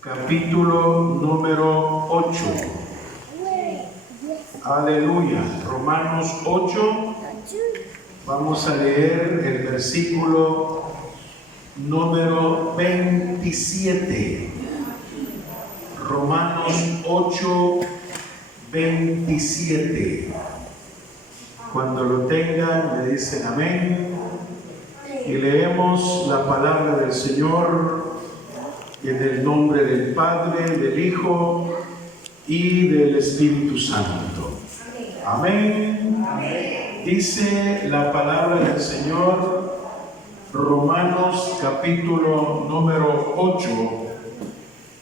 capítulo número 8. Aleluya. Romanos 8. Vamos a leer el versículo número 27. Romanos 8, 27. Cuando lo tengan, me dicen amén. Y leemos la palabra del Señor en el nombre del Padre, del Hijo y del Espíritu Santo. Amén. Dice la palabra del Señor, Romanos capítulo número 8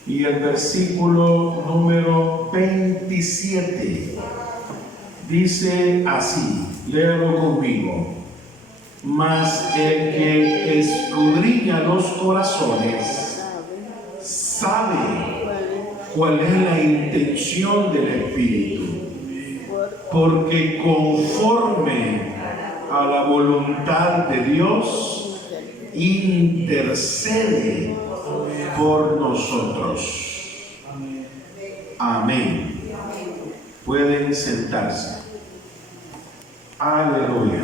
y el versículo número 27. Dice así, léalo conmigo. Mas el que escudriña los corazones sabe cuál es la intención del Espíritu, porque conforme a la voluntad de Dios intercede por nosotros. Amén. Pueden sentarse. Aleluya.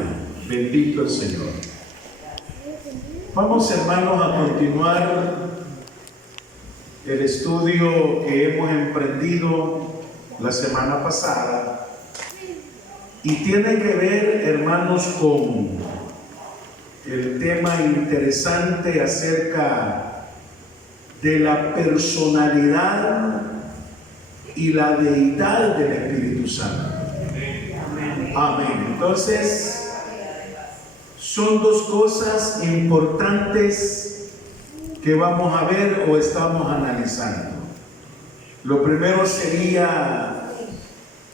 Bendito el Señor. Vamos, hermanos, a continuar el estudio que hemos emprendido la semana pasada y tiene que ver, hermanos, con el tema interesante acerca de la personalidad y la deidad del Espíritu Santo. Amén. Entonces, son dos cosas importantes que vamos a ver o estamos analizando. Lo primero sería,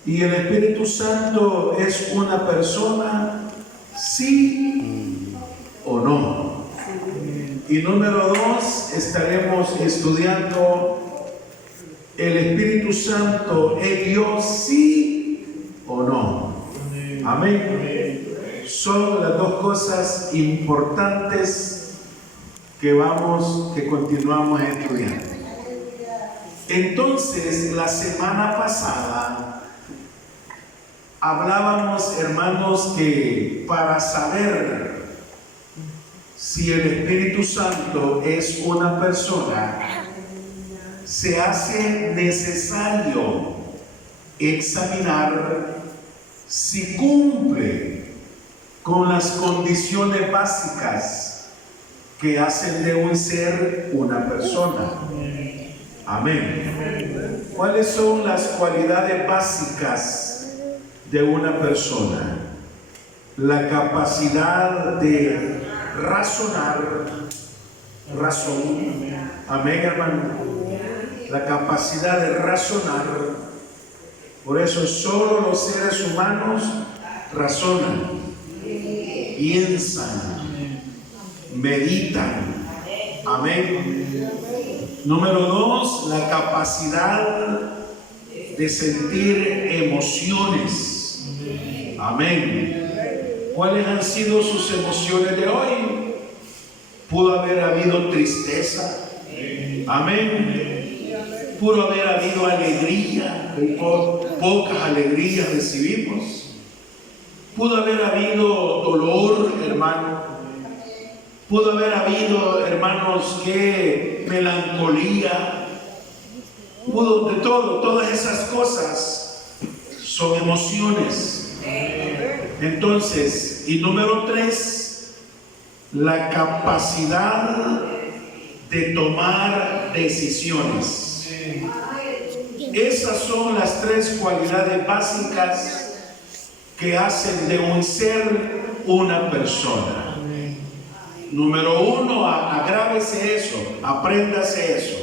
¿y el Espíritu Santo es una persona? ¿Sí o no? Y número dos, estaremos estudiando, ¿el Espíritu Santo es Dios? ¿Sí o no? Amén. Son las dos cosas importantes que continuamos estudiando. Entonces, la semana pasada hablábamos, hermanos, que para saber si el Espíritu Santo es una persona, se hace necesario examinar si cumple con las condiciones básicas que hacen de un ser una persona. Amén. ¿Cuáles son las cualidades básicas de una persona? La capacidad de razonar, razón. Amén, hermano. La capacidad de razonar. Por eso solo los seres humanos razonan, piensan, meditan. Amén. Número dos, la capacidad de sentir emociones. Amén. ¿Cuáles han sido sus emociones de hoy? Pudo haber habido tristeza. Amén. Pudo haber habido alegría, pocas alegrías recibimos. Pudo haber habido dolor, hermano. Pudo haber habido, hermanos, que melancolía. Pudo de todo, todas esas cosas son emociones. Entonces, y número tres, la capacidad de tomar decisiones. Esas son las tres cualidades básicas que hacen de un ser una persona. Número uno, agrávese eso, apréndase eso.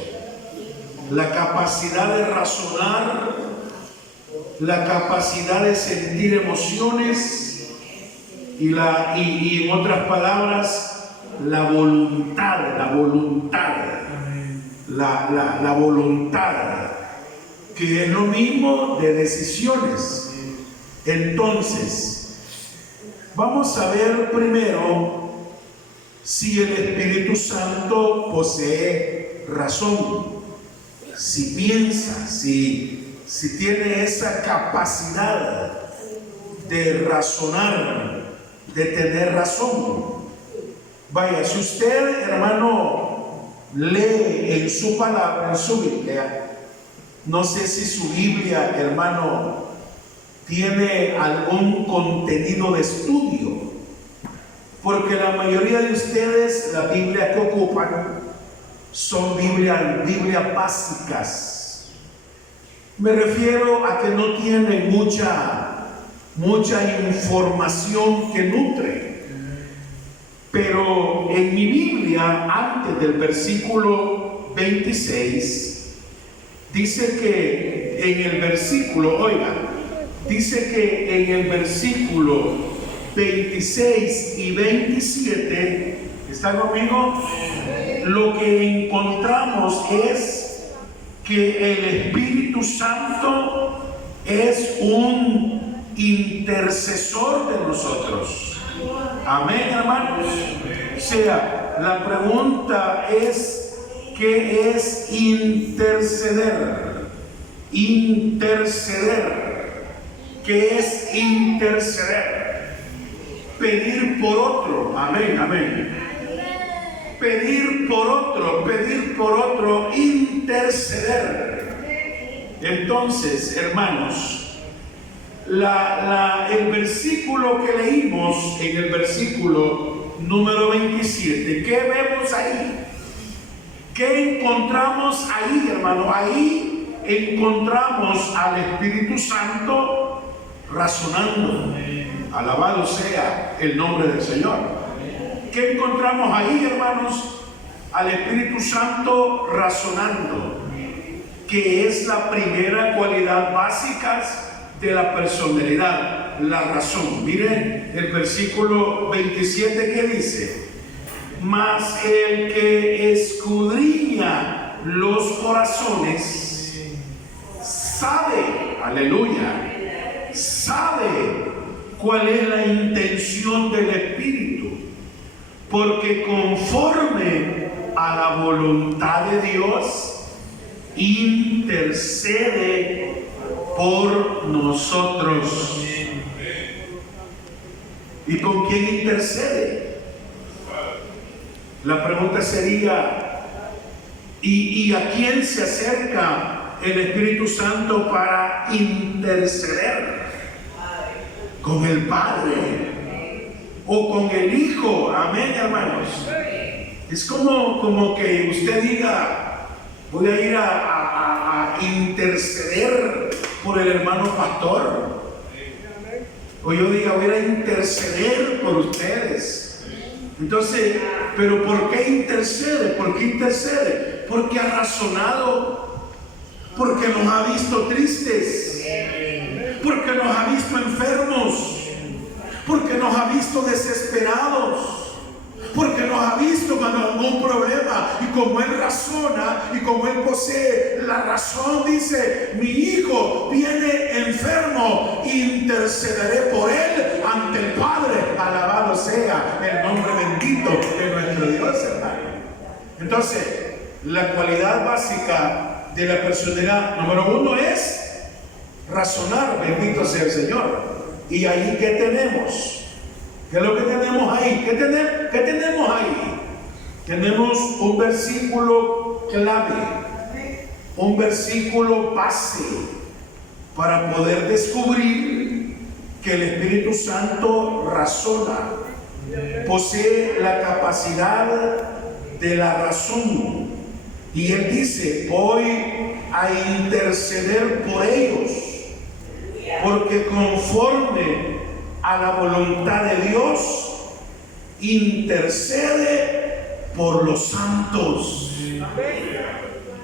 La capacidad de razonar, la capacidad de sentir emociones y en otras palabras, la voluntad, que es lo mismo de decisiones. Entonces, vamos a ver primero si el Espíritu Santo posee razón. si piensa, si tiene esa capacidad de razonar, de tener razón. Vaya, si usted, hermano, lee en su palabra, en su Biblia, no sé si su Biblia, hermano, tiene algún contenido de estudio, porque la mayoría de ustedes, la Biblia que ocupan, son Biblias básicas. Me refiero a que no tienen mucha información que nutre. Pero en mi Biblia, antes del versículo 26, dice que en el versículo, dice que en el versículo 26 y 27, ¿están conmigo? Lo que encontramos es que el Espíritu Santo es un intercesor de nosotros. Amén, hermanos. O sea, la pregunta es, ¿qué es interceder? Interceder. ¿Qué es interceder? Pedir por otro. Amén, amén. Pedir por otro, interceder. Entonces, hermanos, el versículo que leímos en el versículo número 27, ¿qué vemos ahí? ¿Qué encontramos ahí, hermano? Ahí encontramos al Espíritu Santo razonando. Alabado sea el nombre del Señor. ¿Qué encontramos ahí, hermanos? Al Espíritu Santo razonando, que es la primera cualidad básica de la personalidad, la razón. Miren el versículo 27 que dice: mas el que escudriña los corazones sabe, aleluya, sabe cuál es la intención del Espíritu, porque conforme a la voluntad de Dios intercede por nosotros. ¿Y con quién intercede? La pregunta sería, ¿y a quién se acerca el Espíritu Santo para interceder? ¿Con el Padre o con el Hijo? Amén, hermanos. Es como que usted diga: voy a ir a interceder por el hermano pastor. O yo diga: voy a ir a interceder por ustedes. Entonces, ¿pero por qué intercede? ¿Por qué intercede? Porque ha razonado, porque nos ha visto tristes, porque nos ha visto enfermos, porque nos ha visto desesperados, porque nos ha visto cuando hay un problema, y como Él razona y como Él posee la razón, dice: mi hijo viene enfermo, intercederé por él ante el Padre. Alabado sea el nombre bendito de nuestro Dios, hermano. Entonces, la cualidad básica de la personalidad número 1 es razonar. Bendito sea el Señor. Y ahí, ¿qué tenemos? ¿Qué es lo que tenemos ahí? ¿Qué tenemos ahí? Tenemos un versículo clave, un versículo base para poder descubrir que el Espíritu Santo razona, posee la capacidad de la razón. Y Él dice: voy a interceder por ellos, porque conforme a la voluntad de Dios intercede por los santos.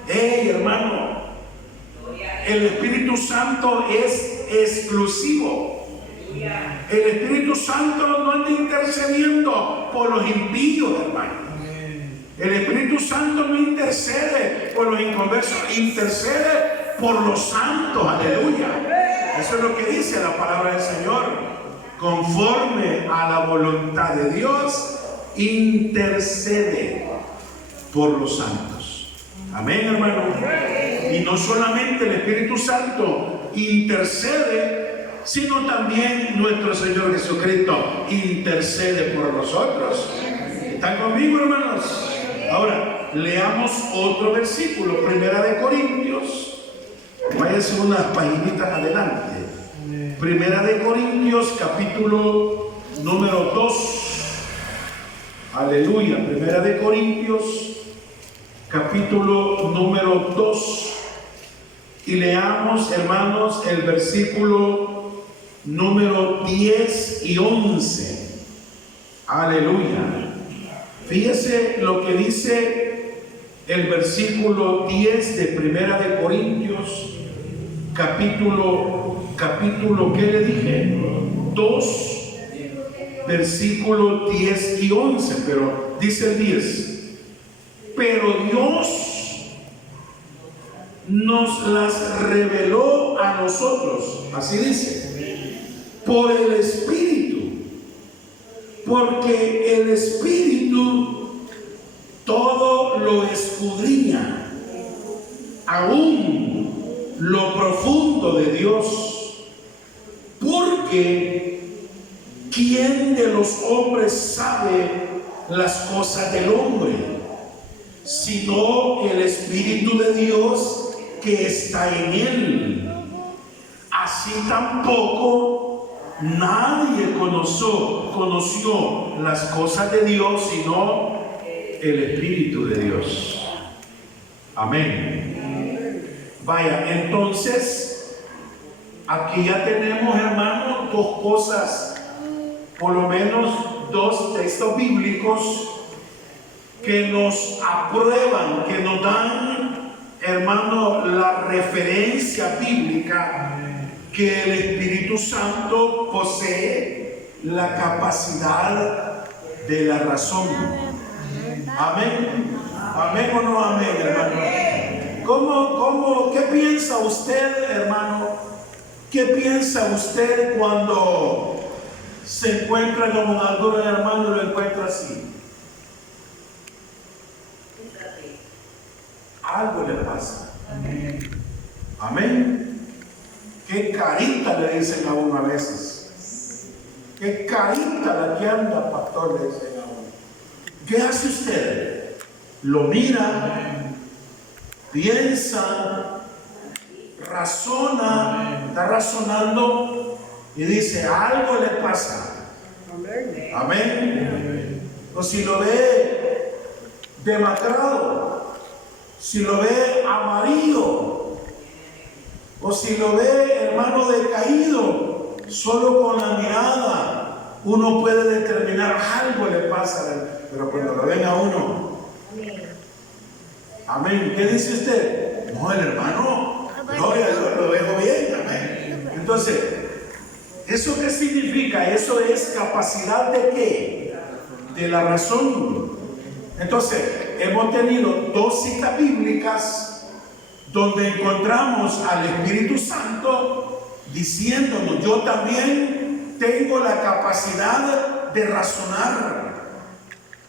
Hey, hermano, el Espíritu Santo es exclusivo. El Espíritu Santo no anda intercediendo por los impíos, hermano. El Espíritu Santo no intercede por los inconversos, intercede por los santos. Aleluya. Eso es lo que dice la palabra del Señor. Conforme a la voluntad de Dios intercede por los santos. Amén, hermano. Y no solamente el Espíritu Santo intercede, sino también nuestro Señor Jesucristo intercede por nosotros. ¿Están conmigo, hermanos? Ahora, leamos otro versículo, Primera de Corintios. Váyase unas paginitas adelante. Primera de Corintios, capítulo número 2. Aleluya. Primera de Corintios, capítulo número 2. Y leamos, hermanos, el versículo número 10 y 11. Aleluya. Fíjese lo que dice el versículo 10 de Primera de Corintios, capítulo, ¿qué le dije? 2, versículo 10 y 11, pero dice el 10. Pero Dios nos las reveló a nosotros, así dice, por el Espíritu, porque el Espíritu todo lo escudriña, aún lo profundo de Dios, porque ¿quién de los hombres sabe las cosas del hombre, sino el Espíritu de Dios que está en él? Así tampoco nadie conoció las cosas de Dios, sino el Espíritu de Dios. Amén. Vaya, entonces, aquí ya tenemos, hermanos, dos cosas, por lo menos dos textos bíblicos que nos aprueban, que nos dan, hermano, la referencia bíblica que el Espíritu Santo posee la capacidad de la razón. Amén. Amén o no amén, hermano. ¿Qué piensa usted, hermano? ¿Qué piensa usted cuando se encuentra con algún hermano y lo encuentra así? Algo le pasa. Amén. Qué carita le dicen a uno a veces. Qué carita la que anda, pastor, le dicen a uno. ¿Qué hace usted? Lo mira, piensa, razona, está razonando y dice, algo le pasa. Amén. O si lo ve demacrado, si lo ve amarillo, o si lo ve, hermano, decaído, solo con la mirada uno puede determinar algo le pasa, pero cuando lo ven a uno, amén. ¿Qué dice usted? No, el hermano, gloria a Dios, lo dejo bien, amén. Entonces, ¿eso qué significa? Eso es capacidad de ¿qué? De la razón. Entonces, hemos tenido dos citas bíblicas donde encontramos al Espíritu Santo diciéndonos, yo también tengo la capacidad de razonar.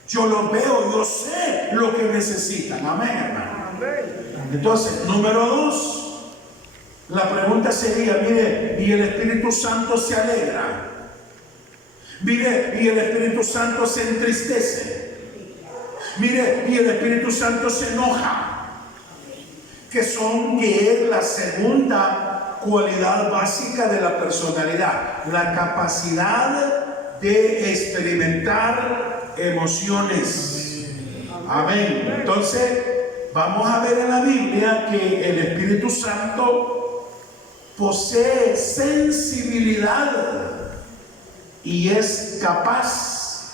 Yo lo veo, yo sé lo que necesitan. Amén, hermano. Entonces, número 2, la pregunta sería, mire, ¿y el Espíritu Santo se alegra? Mire, ¿y el Espíritu Santo se entristece? Mire, ¿y el Espíritu Santo se enoja? Que es la segunda cualidad básica de la personalidad, la capacidad de experimentar emociones. Amén. Entonces, vamos a ver en la Biblia que el Espíritu Santo posee sensibilidad y es capaz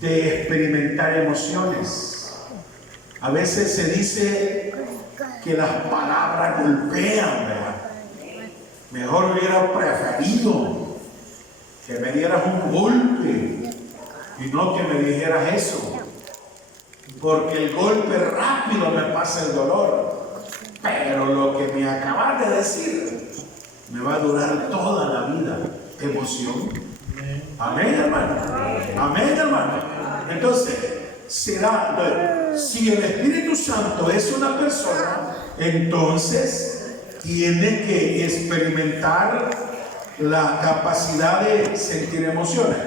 de experimentar emociones. A veces se dice que las palabras golpean, ¿verdad? Mejor hubiera preferido que me dieras un golpe y no que me dijeras eso, porque el golpe rápido me pasa el dolor, pero lo que me acabas de decir me va a durar toda la vida. Emoción. Amén, hermano. Amén, hermano. Entonces, será. Entonces, si el Espíritu Santo es una persona, entonces tiene que experimentar la capacidad de sentir emociones.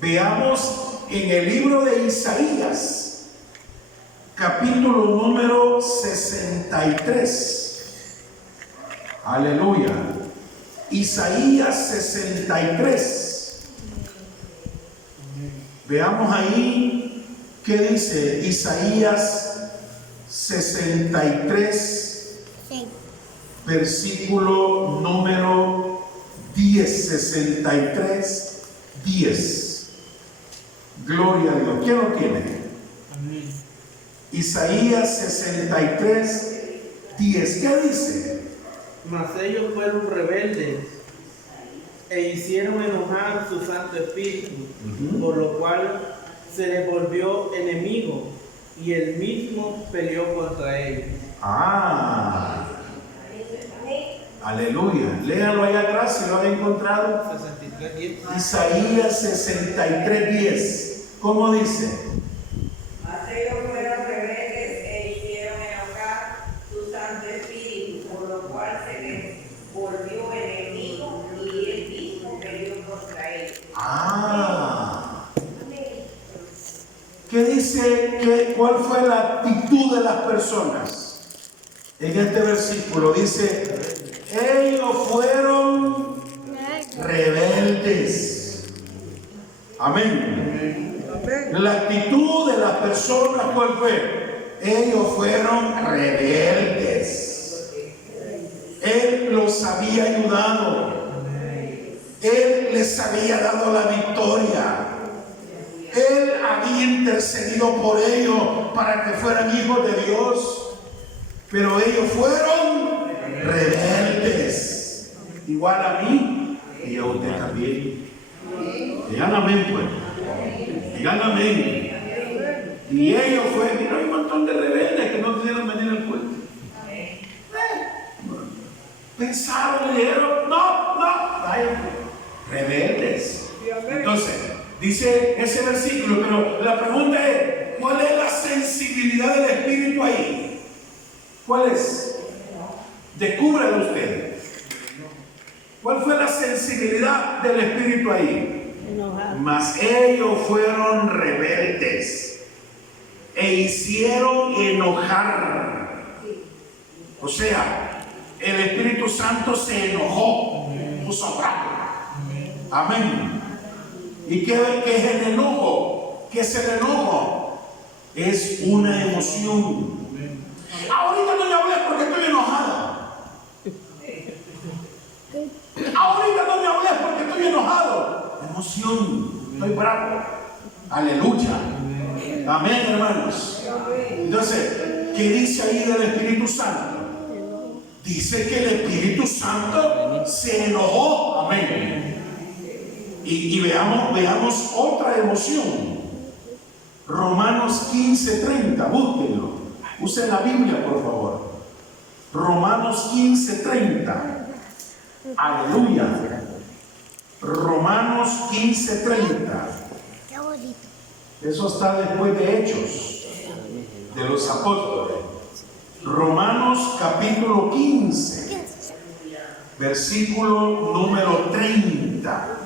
Veamos en el libro de Isaías, capítulo número 63. Aleluya. Isaías 63. Veamos ahí qué dice Isaías 63, versículo número 10. 63, 10. Gloria a Dios. ¿Quién lo tiene? Amén. Isaías 63, 10. ¿Qué dice? Mas ellos fueron rebeldes e hicieron enojar su Santo Espíritu, por lo cual se les volvió enemigo y él mismo peleó contra ellos. Aleluya. Léanlo allá atrás si lo han encontrado. 63:10. Isaías 63:10. ¿Cómo dice? Mas ellos fueron rebeldes e hicieron enojar su Santo Espíritu, por lo cual se les volvió enemigo y él mismo peleó contra ellos. ¿Qué dice? ¿Cuál fue la actitud de las personas? En este versículo dice: ellos fueron rebeldes. Amén. La actitud de las personas, ¿cuál fue? Ellos fueron rebeldes. Él los había ayudado. Él les había dado la victoria. Él había intercedido por ellos para que fueran hijos de Dios. Pero ellos fueron rebeldes. Igual a mí y a usted también. Digan amén, pues. Digan amén. Y ellos fueron, mira, hay un montón de rebeldes que no pudieron venir al culto. Pensaron, le dijeron, no, rebeldes. Entonces, dice ese versículo, pero la pregunta es, ¿cuál es la sensibilidad del Espíritu ahí? ¿Cuál es? Descúbralo usted. ¿Cuál fue la sensibilidad del Espíritu ahí? Mas ellos fueron rebeldes e hicieron enojar. O sea, el Espíritu Santo se enojó, puso bravo. Amén. ¿Y qué es el enojo? ¿Qué es el enojo? Es una emoción. Ahorita no me hables porque estoy enojada. Ahorita no me hables porque estoy enojado. Emoción, estoy bravo. Aleluya. Amén, hermanos. Entonces, ¿qué dice ahí del Espíritu Santo? Dice que el Espíritu Santo se enojó. Amén. Y veamos otra emoción. Romanos 15:30, búsquenlo. Usen la Biblia, por favor. Romanos 15:30. Aleluya. Romanos 15:30. Eso está después de Hechos de los Apóstoles. Romanos capítulo 15, versículo número 30.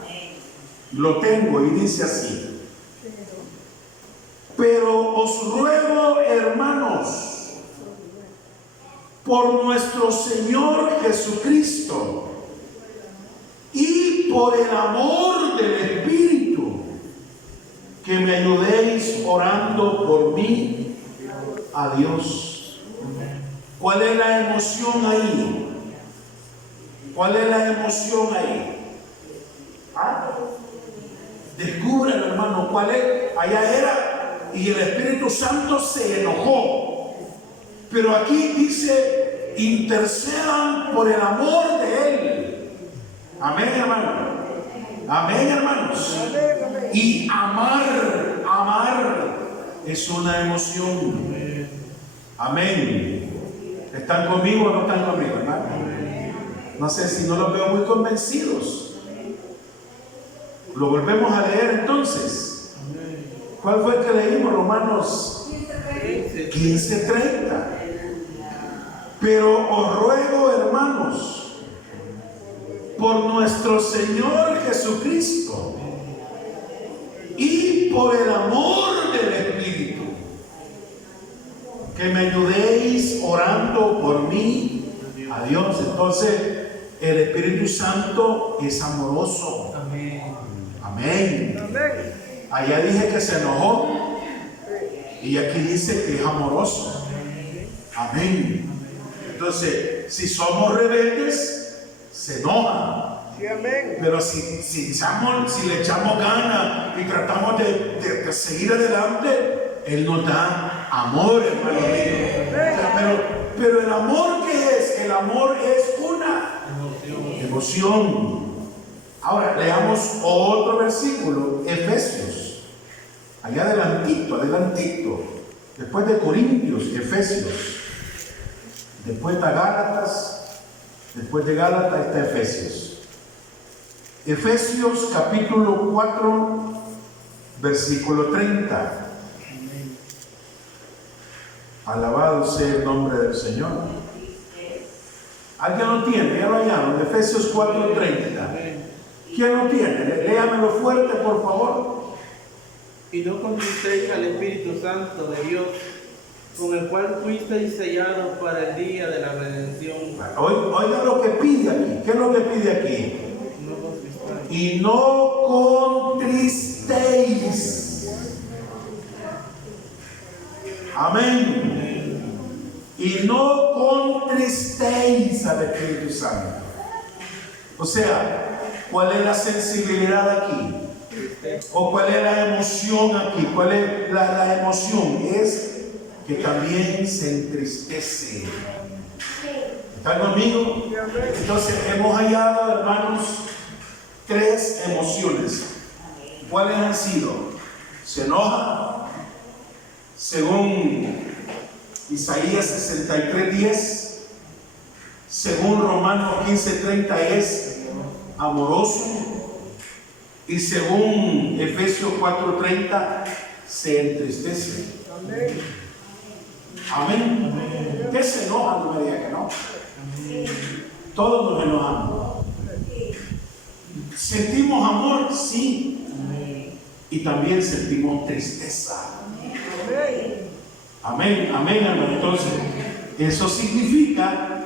Lo tengo y dice así: pero os ruego, hermanos, por nuestro Señor Jesucristo y por el amor del Espíritu, que me ayudéis orando por mí a Dios. ¿Cuál es la emoción ahí? ¿Cuál es la emoción ahí? Descubran, hermano, cuál es. Allá era, y el Espíritu Santo se enojó. Pero aquí dice: intercedan por el amor de Él. Amén, hermano. Amén, hermanos. Y amar es una emoción. Amén. ¿Están conmigo o no están conmigo, hermano? No sé si no los veo muy convencidos. Lo volvemos a leer entonces. ¿Cuál fue el que leímos? Romanos 15:30. Pero os ruego, hermanos, por nuestro Señor Jesucristo y por el amor del Espíritu, que me ayudéis orando por mí a Dios. Entonces, el Espíritu Santo es amoroso. Amén. Allá dije que se enojó y aquí dice que es amoroso. Amén. Entonces, si somos rebeldes, se enoja. Pero si le echamos ganas y tratamos de seguir adelante, Él nos da amor, hermano mío. Pero el amor, ¿qué es? El amor es una emoción. Ahora, leamos otro versículo, Efesios. Allá adelantito. Después de Corintios, Efesios. Después está Gálatas. Después de Gálatas está Efesios. Efesios capítulo 4, versículo 30. Alabado sea el nombre del Señor. ¿Alguien lo tiene? Ya lo hallaron. Efesios 4:30. ¿Quién lo tiene? Léamelo fuerte, por favor. Y no contristéis al Espíritu Santo de Dios, con el cual fuisteis sellados para el día de la redención. Oiga lo que pide aquí. ¿Qué es lo que pide aquí? No contristáis. Y no contristéis. Amén. Y no contristéis al Espíritu Santo. O sea, ¿cuál es la sensibilidad aquí? ¿O cuál es la emoción aquí? ¿Cuál es la emoción? Es que también se entristece. ¿Están conmigo? Entonces hemos hallado, hermanos, 3 emociones. ¿Cuáles han sido? Se enoja, según Isaías 63:10, según Romanos 15:30 es amoroso, y según Efesios 4:30 se entristece. Amén. ¿Qué se enoja? No me diga que no. Todos nos enojamos. ¿Sentimos amor? Sí. Y también sentimos tristeza. Amén, hermano. Entonces, eso significa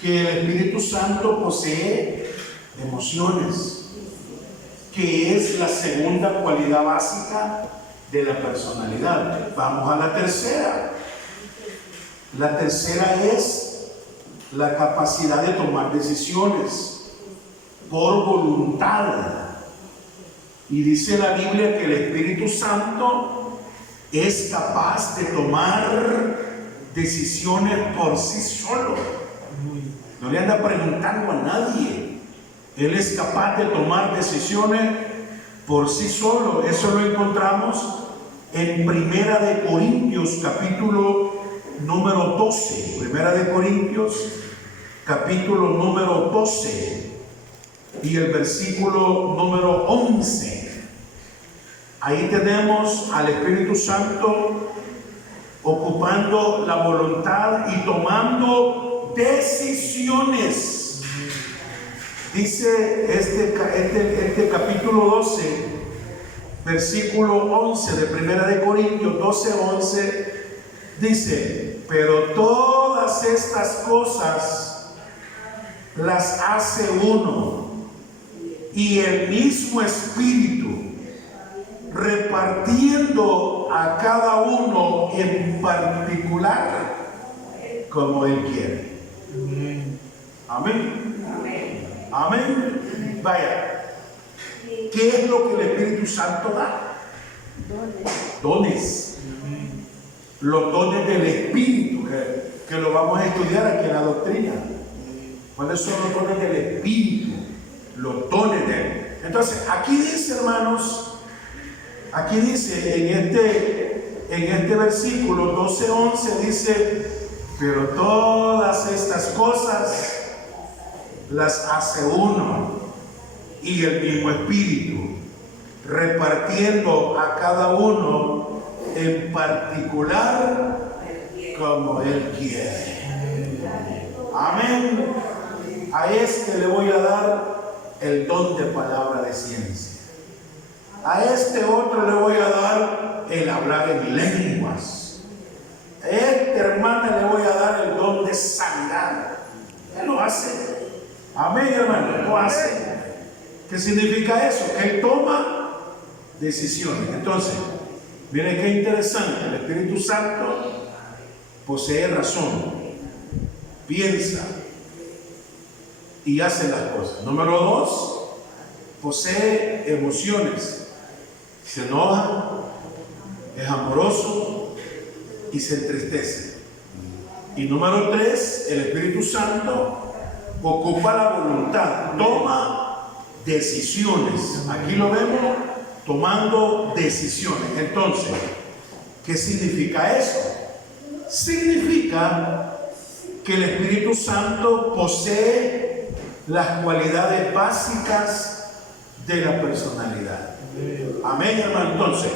que el Espíritu Santo posee emociones, que es la segunda cualidad básica de la personalidad. Vamos a la tercera. La tercera es la capacidad de tomar decisiones por voluntad. Y dice la Biblia que el Espíritu Santo es capaz de tomar decisiones por sí solo. No le anda preguntando a nadie. Él es capaz de tomar decisiones por sí solo. Eso lo encontramos en Primera de Corintios, capítulo número 12. Primera de Corintios, capítulo número 12 y el versículo número 11. Ahí tenemos al Espíritu Santo ocupando la voluntad y tomando decisiones. Dice este capítulo 12, versículo 11 de Primera de Corintios 12:11, dice: pero todas estas cosas las hace uno, y el mismo Espíritu, repartiendo a cada uno en particular como Él quiere. Amén. Amén. Vaya, ¿qué es lo que el Espíritu Santo da? Dones. Los dones del Espíritu, que lo vamos a estudiar aquí en la doctrina. ¿Cuáles son los dones del Espíritu? Los dones de Él. Entonces, aquí dice, hermanos, aquí dice en este versículo 12:11, dice: pero todas estas cosas las hace uno, y el mismo Espíritu, repartiendo a cada uno en particular como Él quiere. Amén. A este le voy a dar el don de palabra de ciencia. A este otro le voy a dar el hablar en lenguas. A esta hermana le voy a dar el don de sanidad. Él lo hace. Amén, hermano, lo hace. ¿Qué significa eso? Que Él toma decisiones. Entonces, miren qué interesante. El Espíritu Santo posee razón, piensa y hace las cosas. Número 2, posee emociones. Se enoja, es amoroso y se entristece. Y número 3, el Espíritu Santo ocupa la voluntad, toma decisiones. Aquí lo vemos tomando decisiones. Entonces, ¿qué significa eso? Significa que el Espíritu Santo posee las cualidades básicas de la personalidad. Amén, hermano. Entonces,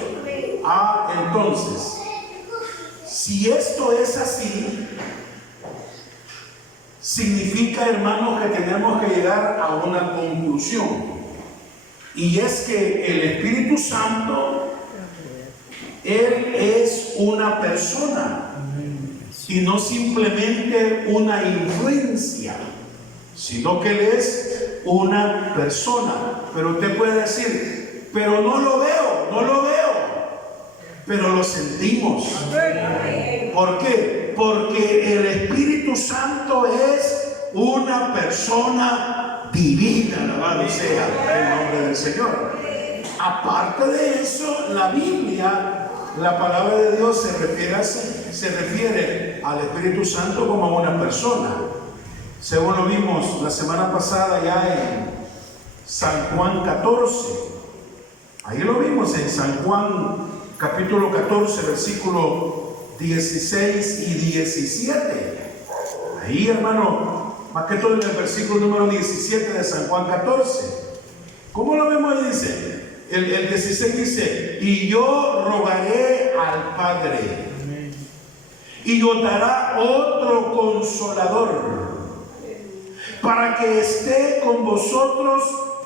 si esto es así, significa, hermanos, que tenemos que llegar a una conclusión. Y es que el Espíritu Santo, Él es una persona y no simplemente una influencia, sino que Él es una persona. Pero usted puede decir, pero no lo veo, pero lo sentimos. ¿Por qué? Porque el Espíritu Santo es una persona divina, alabado sea el nombre del Señor. Aparte de eso, la Biblia, la palabra de Dios se refiere al Espíritu Santo como a una persona. Según lo vimos la semana pasada ya en San Juan 14. Ahí lo vimos en San Juan capítulo 14, versículo 16 y 17. Ahí, hermano, más que todo en el versículo número 17 de San Juan 14. ¿Cómo lo vemos ahí? Dice, el 16 dice, y yo rogaré al Padre, y os dará otro consolador, para que esté con vosotros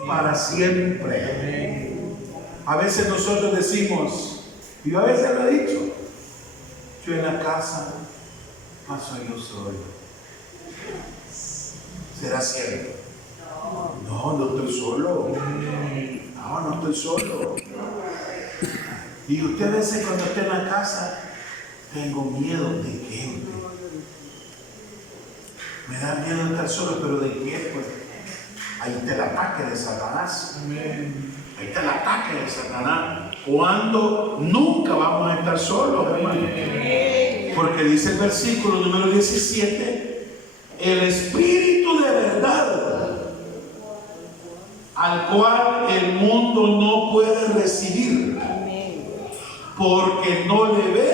para siempre. A veces nosotros decimos, y yo a veces lo he dicho, yo en la casa paso yo solo. ¿Será cierto? No estoy solo. No estoy solo. Y usted a veces cuando está en la casa, tengo miedo de qué. Me da miedo estar solo, pero ¿de qué? Pues ahí está el ataque de Satanás. Ahí está el ataque de Satanás. Cuando nunca vamos a estar solos, hermano. Porque dice el versículo número 17, el Espíritu de verdad, al cual el mundo no puede recibir, porque no le ve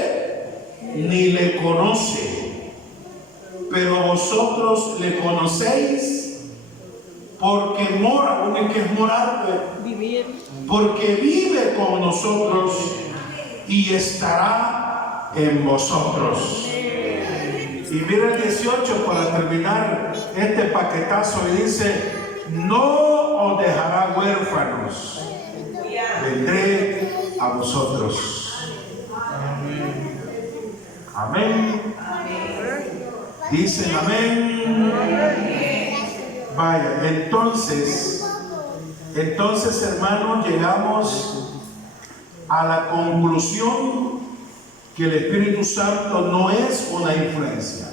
ni le conoce, pero vosotros le conocéis, porque mora, uno que es morar, porque vive con nosotros y estará en vosotros. Y mira el 18 para terminar este paquetazo, y dice, no os dejará huérfanos, vendré a vosotros. Amén. Dicen amén. Vaya, entonces hermanos, llegamos a la conclusión que el Espíritu Santo no es una influencia.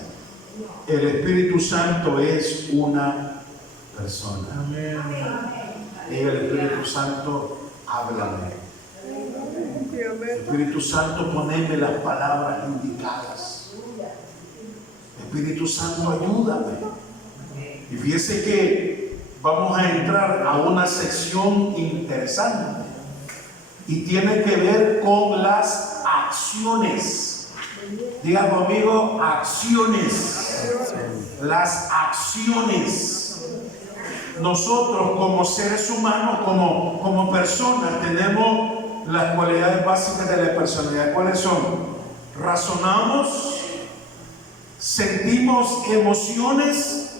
El Espíritu Santo es una persona. Diga el Espíritu Santo, háblame. Espíritu Santo, poneme las palabras indicadas. Espíritu Santo, ayúdame. Y fíjese que vamos a entrar a una sección interesante y tiene que ver con las acciones. Diga conmigo, acciones. Las acciones. Nosotros como seres humanos, como personas, tenemos las cualidades básicas de la personalidad. ¿Cuáles son? Razonamos, sentimos emociones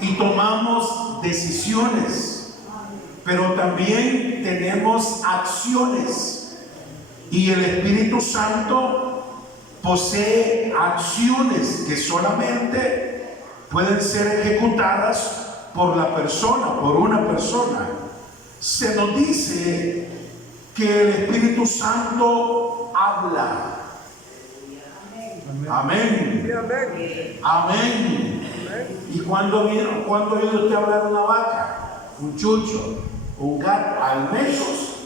y tomamos decisiones, pero también tenemos acciones, y el Espíritu Santo posee acciones que solamente pueden ser ejecutadas por la persona, por una persona. Se nos dice que el Espíritu Santo habla. Amén. Amén. ¿Y cuándo oído usted hablar de una vaca, un chucho, un gato? Al menos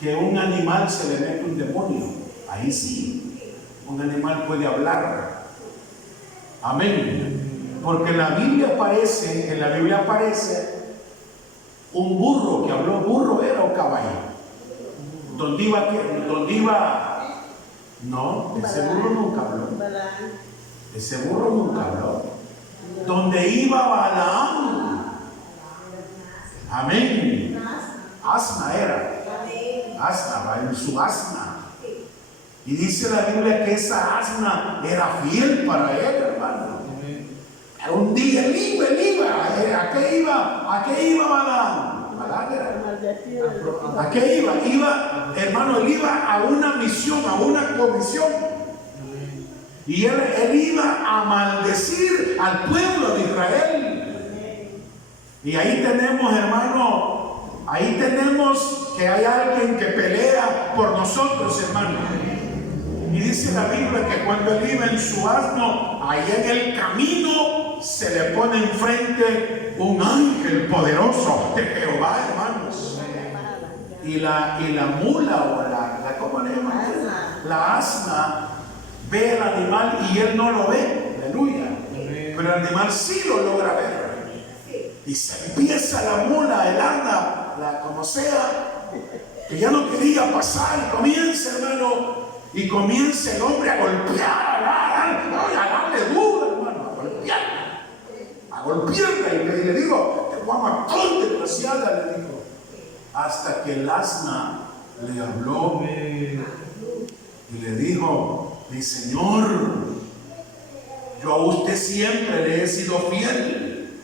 que un animal se le mete un demonio. Ahí sí, un animal puede hablar. Amén. Porque en la Biblia aparece un burro que habló. ¿Burro era o caballo? ¿Dónde iba? No, ese burro nunca habló. Ese burro nunca habló. ¿Dónde iba Balaam? Amén. Asna era. Asna, en su asna. Y dice la Biblia que esa asna era fiel para él, hermano. Un día él iba. ¿A qué iba Balaam? ¿A qué iba? Hermano, él iba a una misión, a una comisión. Y él iba a maldecir al pueblo de Israel. Y ahí tenemos, hermano, que hay alguien que pelea por nosotros, hermano. Y dice la Biblia que cuando él iba en su asno, ahí en el camino se le pone enfrente un ángel poderoso de Jehová, hermanos. Y la mula o ¿cómo le llaman? La asna ve el animal y él no lo ve, aleluya. Pero el animal sí lo logra ver. Y se empieza la mula, el asna, como sea, que ya no quería pasar, comienza, hermano. Y comienza el hombre a golpear, a darle duro, hermano, a golpearla. Y le digo, te voy a matar, desgraciada, le digo. Hasta que el asna le habló y le dijo, mi señor, yo a usted siempre le he sido fiel.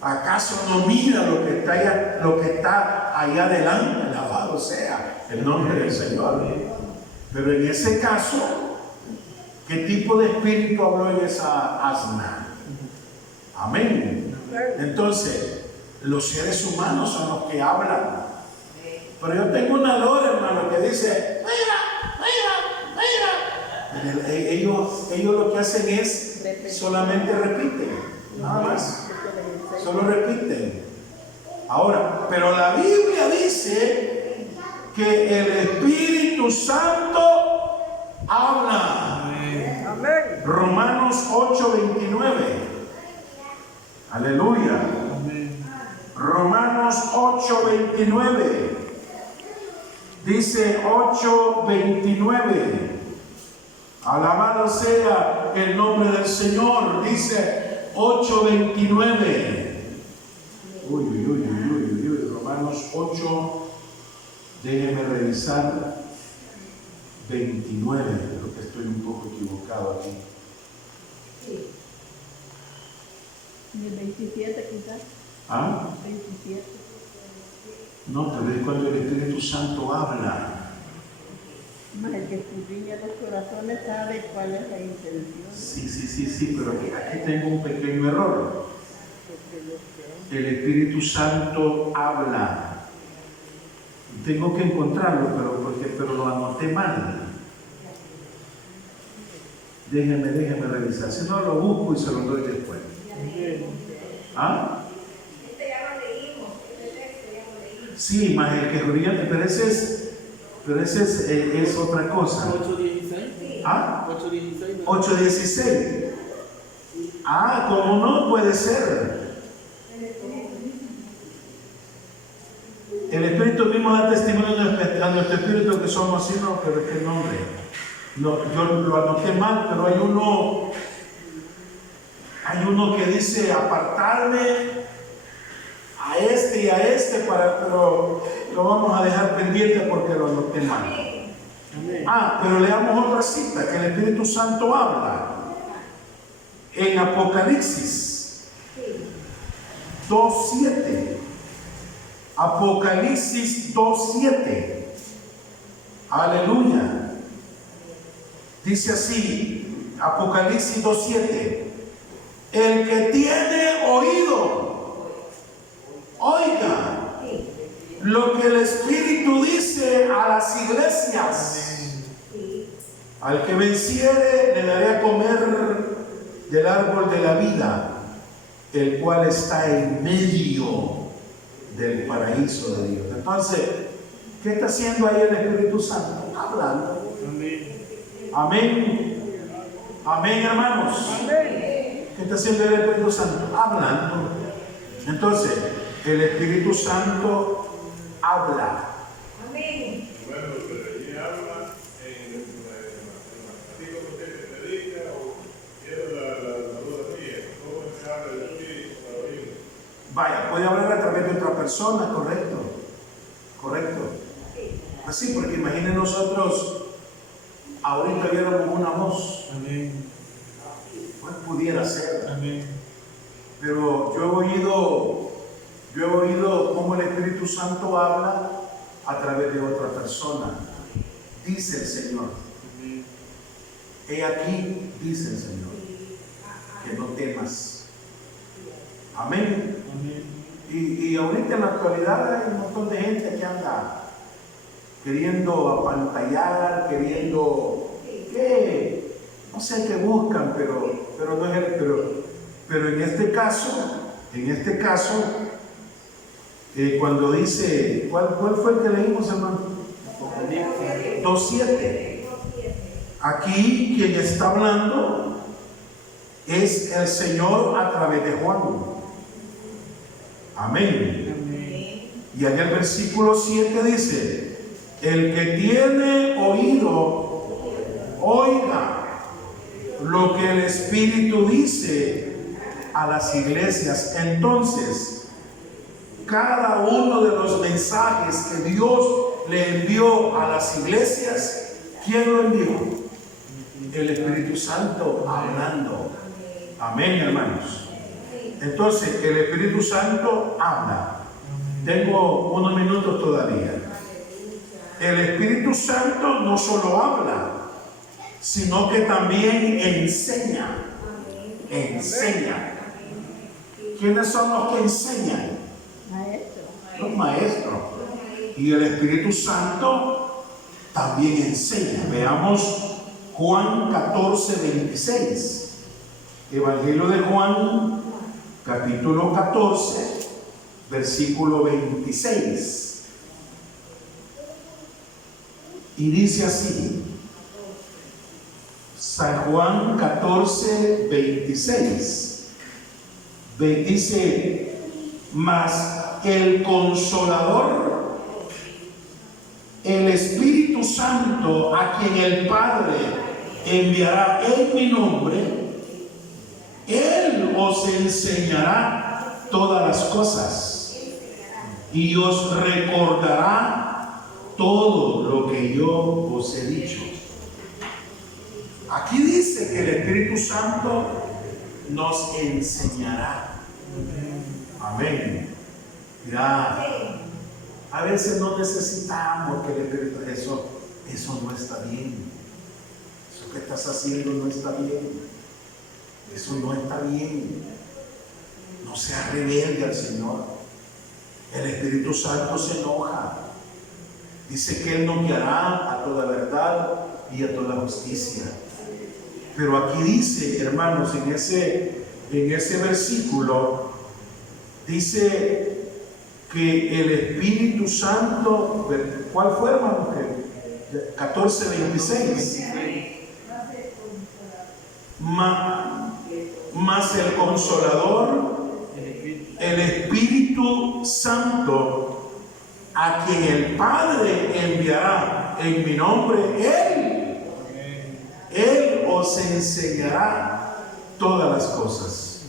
¿Acaso no mira lo que está allá adelante? Alabado sea el nombre del Señor. Pero en ese caso, ¿qué tipo de espíritu habló en esa asna? Amén. Entonces, los seres humanos son los que hablan. Pero yo tengo una lora, hermano, que dice, mira. Ellos lo que hacen es solamente repiten, nada más. Solo repiten. Ahora, pero la Biblia dice que el Espíritu Santo habla. Amén. Romanos 8:29. Aleluya. Amén. Romanos 8:29. Dice 8:29. Alabado sea el nombre del Señor. Dice 8:29. Romanos 8. Déjeme revisar 29, creo que estoy un poco equivocado aquí. Sí. ¿Y el 27 quizás? ¿Ah? 27. No, pero es cuando el Espíritu Santo habla. Más el que escudriña los corazones sabe cuál es la intención. Sí, pero aquí tengo un pequeño error. El Espíritu Santo habla. Tengo que encontrarlo, pero lo anoté mal. Déjeme revisar. Si no, lo busco y se lo doy después. ¿Ah? Este ya lo leímos, este texto ya lo leímos. Sí, más el que brillante, pero ese es otra cosa. 8:16. ¿Ah? 8:16. 8:16. Ah, ¿cómo no? Puede ser. El Espíritu mismo da testimonio a nuestro espíritu que somos así, no, pero ¿qué nombre? No, yo lo anoté mal, pero hay uno que dice apartarme a este y a este, pero lo vamos a dejar pendiente porque lo anoté mal. Pero leamos otra cita que el Espíritu Santo habla en Apocalipsis 2:7. Apocalipsis 2:7. Aleluya. Dice así, Apocalipsis 2:7. El que tiene oído, oiga lo que el Espíritu dice a las iglesias. Al que venciere le daré a comer del árbol de la vida, el cual está en medio del paraíso de Dios. Entonces, ¿qué está haciendo ahí el Espíritu Santo? Hablando. Amén. Amén, hermanos. ¿Qué está haciendo el Espíritu Santo? Hablando. Entonces, el Espíritu Santo habla. Amén. Bueno, pero allí habla en el artículo que usted predica o quiero la duda mía, ¿cómo se habla el Espíritu para oír? Vaya, puede hablar a través de otra persona, correcto. Correcto. Así, porque imaginen nosotros, ahorita viéramos una voz. Amén. Pues pudiera ser. Amén. Pero yo he oído cómo el Espíritu Santo habla a través de otra persona. Dice el Señor. He aquí, dice el Señor, que no temas. Amén. Y ahorita en la actualidad hay un montón de gente que anda queriendo apantallar, queriendo que no sé qué buscan, pero no es pero en este caso, cuando dice, ¿cuál fue el que leímos, hermano? 2:7. Aquí quien está hablando es el Señor a través de Juan. Amén. Y en el versículo 7 dice, el que tiene oído, oiga lo que el Espíritu dice a las iglesias. Entonces, cada uno de los mensajes que Dios le envió a las iglesias, ¿quién lo envió? El Espíritu Santo hablando. Amén, hermanos. Entonces, el Espíritu Santo habla. Tengo unos minutos todavía. El Espíritu Santo no solo habla, sino que también enseña. Enseña. ¿Quiénes son los que enseñan? Los maestros. Y el Espíritu Santo también enseña. Veamos Juan 14:26. Evangelio de Juan, capítulo 14, versículo 26. Y dice así, San Juan 14:26. Dice, mas el Consolador, el Espíritu Santo, a quien el Padre enviará en mi nombre, Él os enseñará todas las cosas y os recordará todo lo que yo os he dicho. Aquí dice que el Espíritu Santo nos enseñará. Amén. Ya, a veces no necesitamos que el Espíritu, eso no está bien. Eso que estás haciendo no está bien. Eso no está bien. No seas rebelde al Señor. El Espíritu Santo se enoja. Dice que Él nos guiará a toda verdad y a toda justicia. Pero aquí dice, hermanos, en ese versículo, dice que el Espíritu Santo, ¿cuál fue, hermano? 14:26. Más el Consolador, el Espíritu Santo, a quien el Padre enviará en mi nombre, Él os enseñará todas las cosas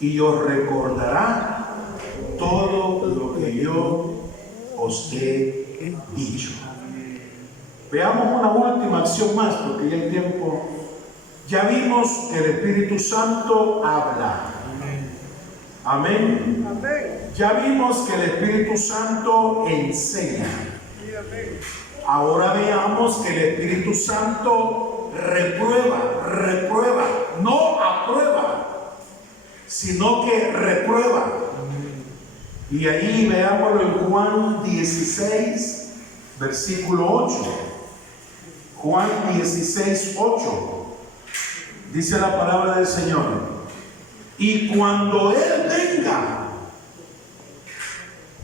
y os recordará todo lo que yo os he dicho. Veamos una última acción más, porque ya el tiempo. Ya vimos que el Espíritu Santo habla. Amén. Ya vimos que el Espíritu Santo enseña. Ahora veamos que el Espíritu Santo reprueba, no aprueba, sino que reprueba. Y ahí veámoslo en Juan 16, versículo 8. Juan 16, 8. Dice la palabra del Señor: y cuando Él venga,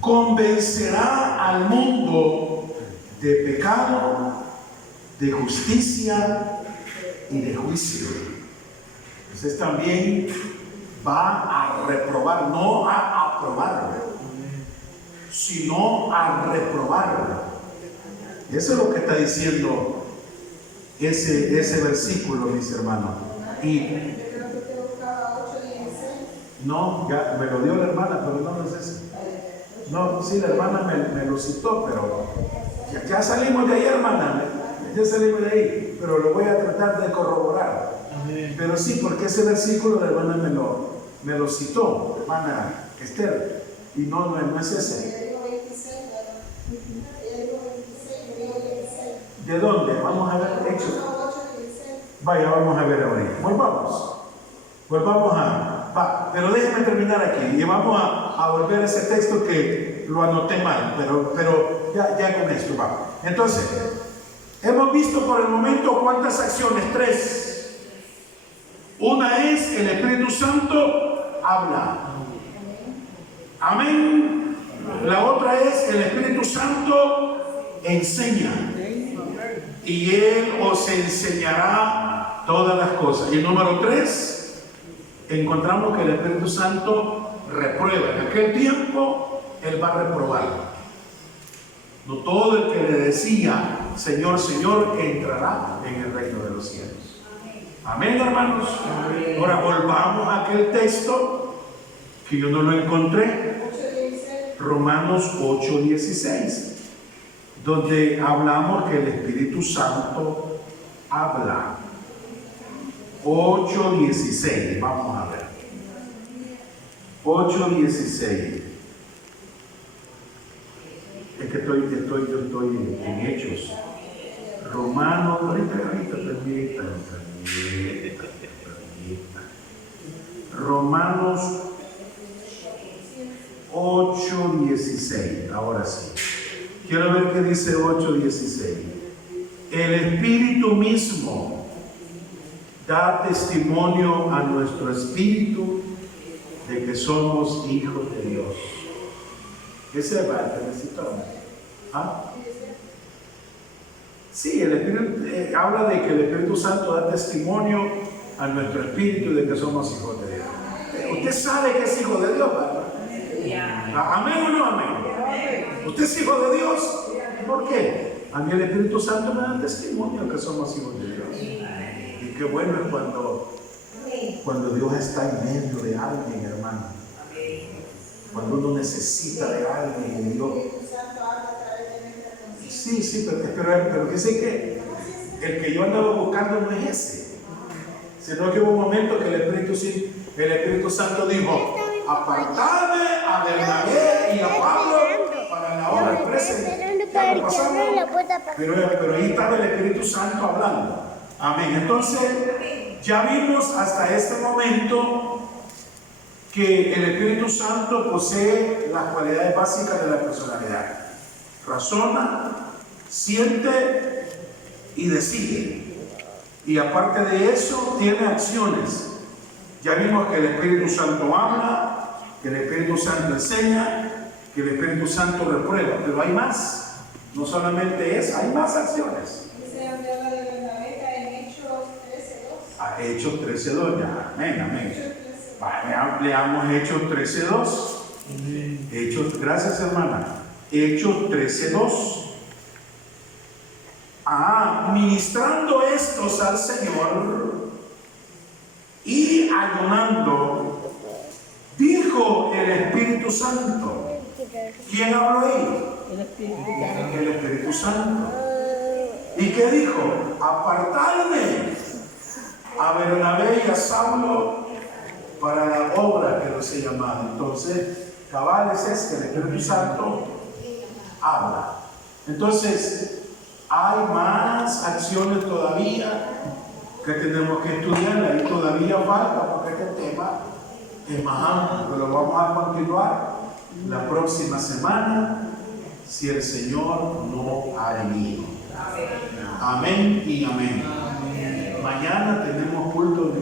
convencerá al mundo de pecado, de justicia y de juicio. Entonces también va a reprobar, no a aprobar, sino a reprobar. Eso es lo que está diciendo ese versículo, mis hermanos. Y no, ya me lo dio la hermana, pero no es ese. No, sí, la hermana me lo citó, pero ya salimos de ahí, hermana. Ya salimos de ahí, pero lo voy a tratar de corroborar. Pero sí, porque ese versículo la hermana me lo citó, hermana Esther, y no es ese. ¿De dónde? Vamos a ver Hechos. Vaya, vamos a ver ahora. Volvamos pero déjenme terminar aquí y vamos a volver a ese texto que lo anoté mal, pero ya con esto va. Entonces, hemos visto por el momento cuántas acciones, 3. Una es el Espíritu Santo habla. Amén. La otra es el Espíritu Santo enseña. Y Él os enseñará todas las cosas. Y el número 3, encontramos que el Espíritu Santo reprueba. En aquel tiempo Él va a reprobar. No todo el que le decía Señor, Señor, entrará en el reino de los cielos. Amén, hermanos. Ahora volvamos a aquel texto que yo no lo encontré. Romanos 8:16, donde hablamos que el Espíritu Santo habla. 8:16, vamos a ver. 8:16. Es que estoy en Hechos. Romanos, permita. Romanos 8:16. Ahora sí. Quiero ver qué dice 8:16. El Espíritu mismo da testimonio a nuestro espíritu de que somos hijos de Dios. Ese va el que necesitamos. ¿Ah? Sí, el Espíritu habla de que el Espíritu Santo da testimonio a nuestro espíritu de que somos hijos de Dios. Usted sabe que es hijo de Dios, ¿verdad? ¿Amén o no amén? ¿Usted es hijo de Dios? ¿Por qué? A mí el Espíritu Santo me da testimonio que somos hijos de Dios. Y qué bueno es cuando Dios está en medio de alguien, hermano. Cuando uno necesita de alguien y Dios. Sí, pero dice que el que yo andaba buscando no es ese, sino que hubo un momento que el Espíritu Santo dijo: apartadme a Bernabé y a Pablo para la obra presente. Pero ahí estaba el Espíritu Santo hablando. Amén. Entonces, ya vimos hasta este momento que el Espíritu Santo posee las cualidades básicas de la personalidad. Razona, siente y decide. Y aparte de eso, tiene acciones. Ya vimos que el Espíritu Santo habla, que el Espíritu Santo enseña, que el Espíritu Santo reprueba. Pero hay más. No solamente eso, hay más acciones. Hechos 13:2, ya. Amén. Leamos Hechos 13:2. Gracias, hermana. Hechos 13:2. Ministrando estos al Señor y ayunando, dijo el Espíritu Santo: ¿Quién habló ahí? El Espíritu Santo. El Espíritu Santo. ¿Y qué dijo? Apartarme a Bernabé y a Saulo para la obra que los he llamado. Entonces, cabales es que el Espíritu Santo habla. Entonces, hay más acciones todavía que tenemos que estudiar. Ahí todavía falta, porque este tema es más amplio, pero lo vamos a continuar la próxima semana, si el Señor no ha venido. Amén y amén. Mañana tenemos culto de